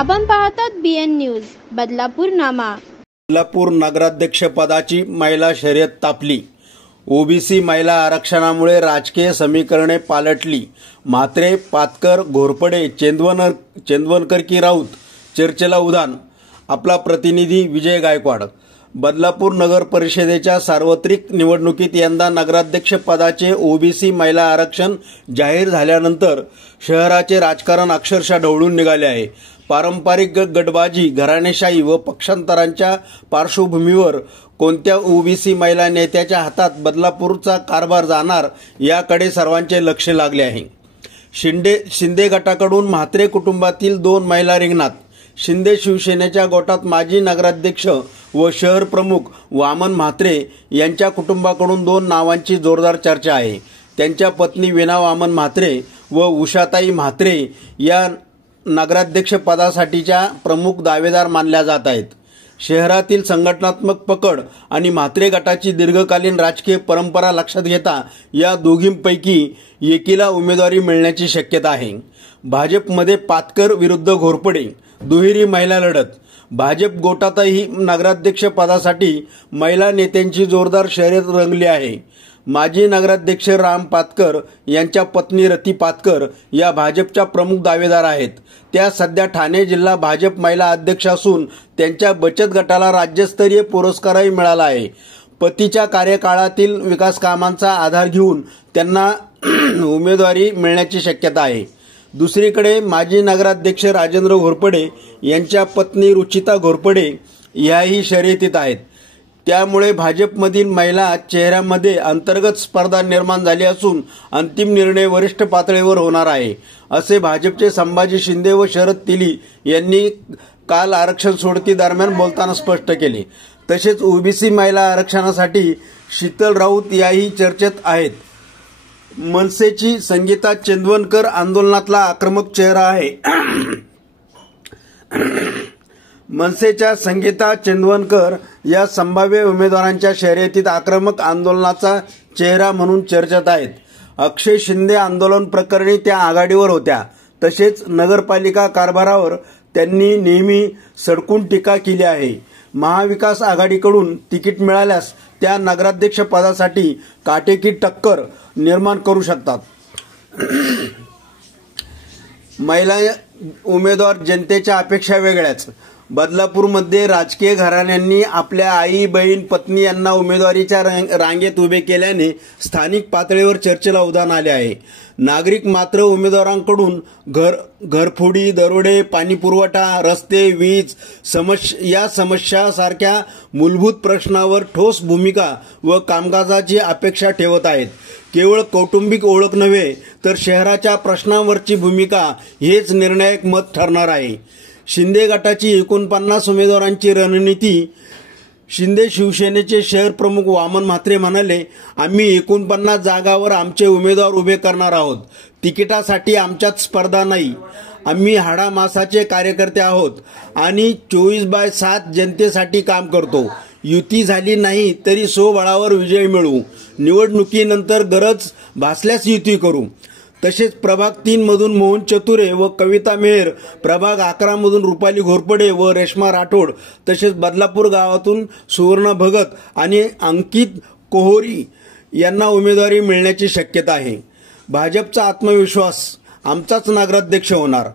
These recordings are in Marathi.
आपण पाहतात BN न्यूज बदलापूर नामा। बदलापूर नगराध्यक्षपदाची महिला शर्यत तापली। ओबीसी महिला आरक्षणामुळे राजकीय समीकरणे पालटली। म्हात्रे, पातकर, घोरपडे, चेंदवनकर की राऊत चर्चेला उधाण। आपला प्रतिनिधी विजय गायकवाड। बदलापूर नगर परिषदेच्या सार्वत्रिक निवडणुकीत यंदा नगराध्यक्ष पदाचे ओबीसी महिला आरक्षण जाहीर झाल्यानंतर शहराचे राजकारण अक्षरशः ढवळून निघाले आहे। पारंपरिक गटबाजी, घराणेशाही व पक्षांतरांच्या पार्श्वभूमीवर कोणत्या ओबीसी महिला नेत्याच्या हातात बदलापूरचा कारभार जाणार याकडे सर्वांचे लक्ष लागले आहे। शिंदे गटाकडून म्हात्रे कुटुंबातील 2 महिला रिंगणात। शिंदे शिवसेनेच्या गोटात माजी नगराध्यक्ष व शहर प्रमुख वामन म्हात्रे यांच्या कुटुंबाकडून 2 नावांची जोरदार चर्चा आहे। त्यांच्या पत्नी वीणा वामन म्हात्रे व उषाताई म्हात्रे या नगराध्यक्ष पदासाठीच्या प्रमुख दावेदार मानल्या जात आहेत। शहरातील संघटनात्मक पकड आणि म्हात्रे गटाची दीर्घकालीन राजकीय परंपरा लक्षात घेता या दोघींपैकी एकीला उमेदवारी मिळण्याची शक्यता आहे। भाजपमध्ये पातकर विरुद्ध घोरपडे दुहेरी महिला लढत। भाजप गोटातही नगराध्यक्ष पदासाठी महिला नेत्यांची जोरदार शर्यत रंगली आहे। माजी नगराध्यक्ष राम पातकर यांच्या पत्नी रती पातकर या भाजपच्या प्रमुख दावेदार आहेत। त्या सध्या ठाणे जिल्हा भाजप महिला अध्यक्ष असून त्यांच्या बचत गटाला राज्यस्तरीय पुरस्कारही मिळाला आहे। पतीच्या कार्यकाळातील विकास कामांचा आधार घेऊन त्यांना उमेदवारी मिळण्याची शक्यता आहे। दुसरीकडे माजी नगराध्यक्ष राजेंद्र घोरपडे यांच्या पत्नी रुचिता घोरपडे याही शर्यतीत आहेत। त्यामुळे भाजपमधील महिला चेहऱ्यामध्ये अंतर्गत स्पर्धा निर्माण झाली असून अंतिम निर्णय वरिष्ठ पातळीवर होणार आहे, असे भाजपचे संभाजी शिंदे व शरद तिली यांनी काल आरक्षण सोडती दरम्यान बोलताना स्पष्ट केले। तसेच ओबीसी महिला आरक्षणासाठी शीतल राऊत याही चर्चेत आहेत। मनसेची संगीता चेंदवनकर आंदोलनातला आक्रमक चेहरा आहे। मनसेच्या संगीता चेंदवनकर या संभाव्य उमेदवारांच्या शर्यतीत आक्रमक आंदोलनाचा चेहरा म्हणून चर्चेत आहेत। अक्षय शिंदे आंदोलन प्रकरणी त्या आघाडीवर होत्या। तसेच नगरपालिका कारभारावर त्यांनी नेहमी सडकून टीका केली आहे। महाविकास आघाडीकडून तिकीट मिळाल्यास त्या नगराध्यक्ष पदासाठी काटेकी टक्कर निर्माण करू शकतात। महिला उमेदवार जनतेच्या अपेक्षा वेगळ्याच। बदलापूरमध्ये राजकीय घराण्यांनी आपल्या आई, बहीण, पत्नी यांना उमेदवारीच्या रांगेत उभे केल्याने स्थानिक पातळीवर चर्चेला उधाण आले आहे। नागरिक मात्र उमेदवारांकडून घरफोडी, दरोडे, पाणीपुरवठा, रस्ते, वीज या समस्यांसारख्या मूलभूत प्रश्नावर ठोस भूमिका व कामकाजाची अपेक्षा ठेवत आहेत। केवळ कौटुंबिक ओळख नव्हे तर शहराच्या प्रश्नांवरची भूमिका हेच निर्णायक मत ठरणार आहे। शिंदे गटाची 49 उमेदवारांची रणनीती। शिंदे शिवसेनेचे शहर प्रमुख वामन म्हात्रे म्हणाले, आम्ही 49 जागावर आमचे उमेदवार उभे करणार आहोत। तिकिटासाठी आमच्यात स्पर्धा नाही। आम्ही हाडामासाचे कार्यकर्ते आहोत आणि 24/7 जनतेसाठी काम करतो। युती झाली नाही तरी स्वबळावर विजय मिळवू। निवडणुकीनंतर गरज भासल्यास युती करू। तसेच प्रभाग 3 मधून मोहन चतुरे व कविता मेहर, प्रभाग 11 मधून रुपाली घोरपडे व रेश्मा राठोड, तसेच बदलापूर गावातून सुवर्ण भगत आणि अंकित कोहोरी यांना उमेदवारी मिळण्याची शक्यता आहे। भाजपचा आत्मविश्वास, आमचाच नगराध्यक्ष होणार।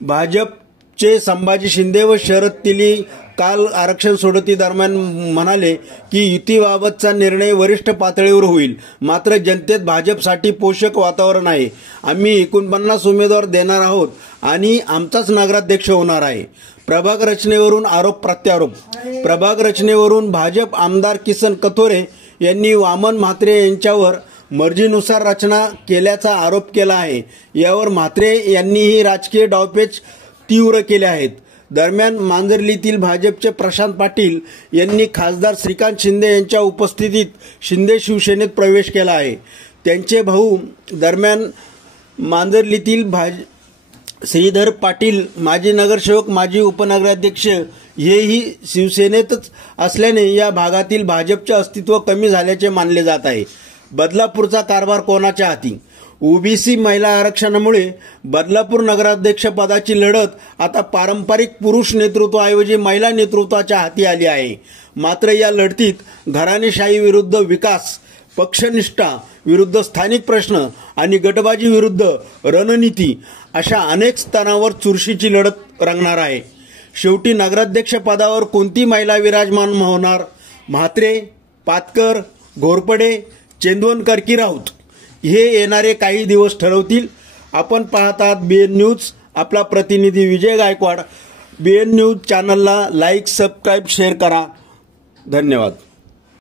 भाजपचे संभाजी शिंदे व शरद तिली काल आरक्षण सोडती दरम्यान म्हणाले की युतीबाबतचा निर्णय वरिष्ठ पातळीवर होईल, मात्र जनतेत भाजपसाठी पोषक वातावरण आहे। आम्ही 49 उमेदवार देणार आहोत आणि आमचाच नगराध्यक्ष होणार आहे। प्रभाग रचनेवरून आरोप प्रत्यारोप। प्रभाग रचनेवरून भाजप आमदार किसन कथोरे यांनी वामन म्हात्रे यांच्यावर मर्जीनुसार रचना केल्याचा आरोप केला आहे। यावर म्हात्रे यांनीही राजकीय डावपेच तीव्र केले आहेत। दरम्यान मांजर्लीतील भाजपचे प्रशांत पाटील यांनी खासदार श्रीकांत शिंदे यांच्या उपस्थितीत शिंदे शिवसेनेत प्रवेश केला आहे। त्यांचे भाऊ दरम्यान मांजर्लीतील श्रीधर पाटील माजी नगरसेवक, माजी उपनगराध्यक्ष हेही शिवसेनेतच असल्याने या भागातील भाजपचे अस्तित्व कमी झाल्याचे मानले जात आहे। बदलापूरचा कारभार कोणाच्या हाती? ओबीसी महिला आरक्षणामुळे बदलापूर नगराध्यक्षपदाची लढत आता पारंपरिक पुरुष नेतृत्वाऐवजी महिला नेतृत्वाच्या हाती आली आहे. मात्र या लढतीत घराणेशाही विरुद्ध विकास, पक्षनिष्ठा विरुद्ध स्थानिक प्रश्न आणि गटबाजी विरुद्ध रणनीती अशा अनेक स्तरावर चुरशीची लढत रंगणार आहे. शेवटी नगराध्यक्ष पदावर कोणती महिला विराजमान होणार? म्हात्रे, पातकर, घोरपडे, चेंदवनकर की राऊत हे येणारे काही दिवस ठरवतील. आपण पाहत आहात BN न्यूज. आपला प्रतिनिधी विजय गायकवाड. BN न्यूज चॅनलला लाईक, सबस्क्राईब, शेअर करा. धन्यवाद.